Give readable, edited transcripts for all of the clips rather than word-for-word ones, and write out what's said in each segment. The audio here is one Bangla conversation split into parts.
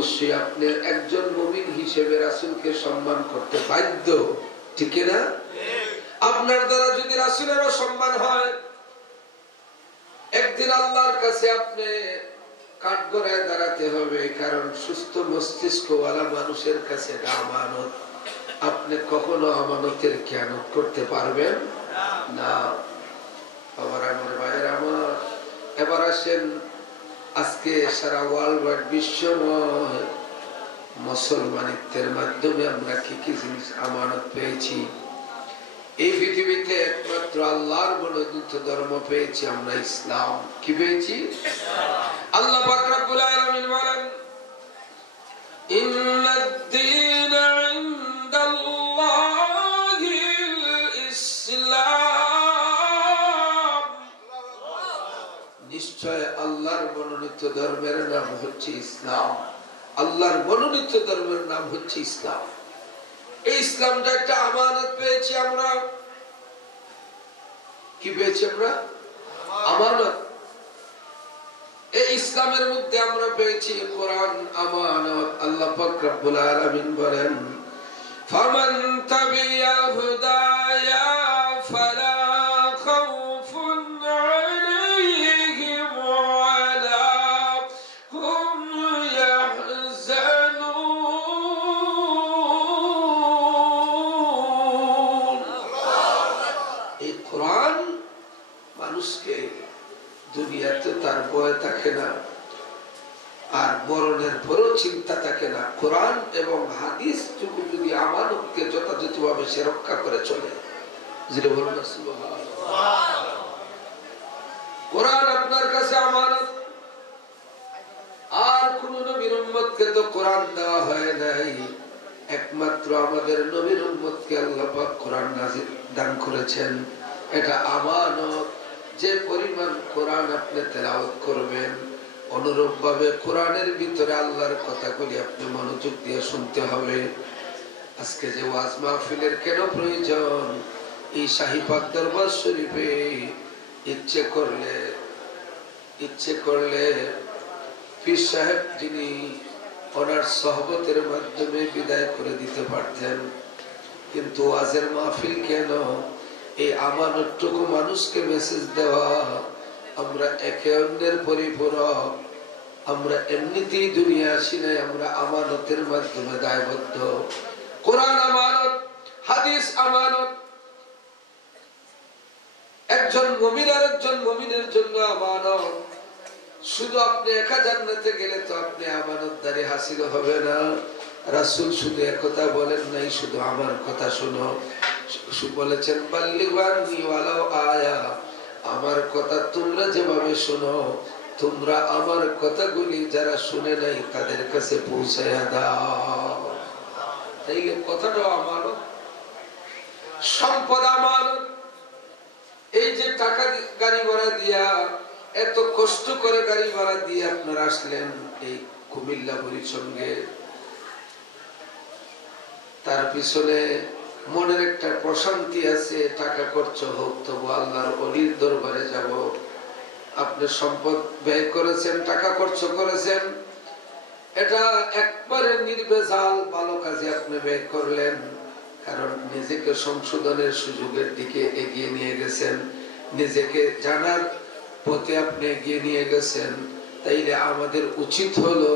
অবশ্যই আপনি একজন মুমিন হিসেবে রাসূলকে সম্মান করতে বাধ্য, ঠিক না? আপনার দ্বারা যদি রাসূলের সম্মান হয়, একদিন আল্লাহর কাছে আপনি কাঠগড়ায় দাঁড়াতে হবে, কারণ সুস্থ মস্তিষ্কওয়ালা মানুষের কাছে এটা আমানত। আপনি কখনো আমানতের খেয়ানত করতে পারবেন না। আমার ভাইয়ের আমার, এবার আসেন, আজকে সারা ওয়ার্ল্ড ওয়াইড বিশ্বময় মুসলমানিত্বের মাধ্যমে আমরা কি কি জিনিস আমানত পেয়েছি। এই পৃথিবীতে একমাত্র আল্লাহর মনোনীত ধর্ম পেয়েছি আমরা, ইসলাম। কি পেয়েছি? আল্লাহ পাক রব্বুল আলামিন বলেন, ইন্নাদ-দীনা ইনদাল্লাহিল ইসলাম। নিশ্চয় আল্লাহর মনোনীত ধর্মের নাম হচ্ছে ইসলাম। আল্লাহর মনোনীত ধর্মের নাম হচ্ছে ইসলাম। এই ইসলামটা একটা আমানত পেয়েছি আমরা। কি পেয়েছি আমরা? আমানত। এই ইসলামের মধ্যে আমরা পেয়েছি কোরআন আমানত। আল্লাহ পাক রব্বুল আলামিন বলেন, ফামান তাবিয়া হুদায়া ফালা খাউফুন আলাইহিম ওয়ালা হুম ইয়াহজানুন। এই কোরআন মানুষকে দুনিয়াতে তার ভয় থাকে না, আর মরণের পরেও চিন্তা থাকে না। কোরআন এবং হাদিস যদি আমানতকে যথাযথভাবে সে রক্ষা করে চলে, যেটা বলুন না সুবহানাল্লাহ। কোরআন আপনার কাছে আমানত। আর কোন নবীর উম্মতকে তো কোরআন দেওয়া হয় নাই, একমাত্র আমাদের নবীর উম্মতকে আল্লাহ পাক কোরআন নাযিল দান করেছেন। এটা আমানত। যে পরিমাণ কোরআন আপনি তেলাওয়াত করবেন, অনুরূপ ভাবে কোরআনের ভিতরে আল্লাহর কথাগুলি আপনি মনোযোগ দিয়ে শুনতে হবে। আজকে যে ওয়াজ মাহফিলের কেন প্রয়োজন? এই শাহী পাক দরবার শরীফে ইচ্ছে করলে পীর সাহেব যিনি ওনার সহবতের মাধ্যমে বিদায় করে দিতে পারতেন, কিন্তু ওয়াজের মাহফিল কেন? এই আমানতটুকু মানুষকে মেসেজ দেওয়া। আমরা একে অন্যের পরিপূরক, আমরা এমনিতেই দুনিয়া আসি নাই, আমরা আমানতের মাধ্যমে দায়বদ্ধ। কোরআন আমানত, হাদিস আমানত। একজন মুমিন আর একজন মুমিনের জন্য আমানত। শুধু আপনি একা জান্নাতে গেলে তো আপনি আমানতদারি হাসিল হবে না। রাসূল শুধু একথা বলেন নাই, শুধু আমার কথা শোনো, বলেছেন বাল্লিগানি ওয়ালাউ আয়া। আমার কথা তোমরা যেভাবে শোনো, তোমরা আমার কথাগুলি যারা শুনে নাই তাদের কাছে পৌঁছায়া দাও। তাইলে কথাটাও আমানত, সম্পদ আমানত। এই যে টাকা গাড়ি ভাড়া দিয়া, এত কষ্ট করে গাড়ি ভাড়া দিয়ে আপনারা আসলেন এই কুমিল্লা বুড়ির সঙ্গে, তার পিছনে মনের একটা প্রশান্তি আছে। টাকা খরচ হোক, তবু আল্লাহর ওলির দরবারে যাব। আপনি সম্পদ ব্যয় করেছেন, টাকা খরচ করেছেন, এটা একবারে নির্ভেজাল ভালো কাজে আপনি ব্যয় করলেন, কারণ নিজেকে সংশোধনের সুযোগের দিকে এগিয়ে নিয়ে গেছেন, নিজেকে জানার পথে আপনি এগিয়ে নিয়ে গেছেন। তাইলে আমাদের উচিত হলো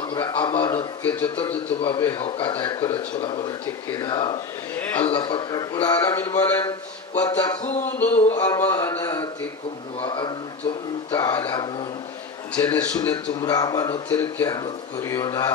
আমরা আমানতকে যথাযথভাবে হক আদায় করে চলা, বলে ঠিক কিনা? আল্লাহ পাক রব্বুল আলামিন বলেন, ওয়া তাখুনু আমানাতিকুম ওয়া আনতুম তা'লামুন। জেনে শুনে তোমরা আমানতের খেয়ানত করিও না,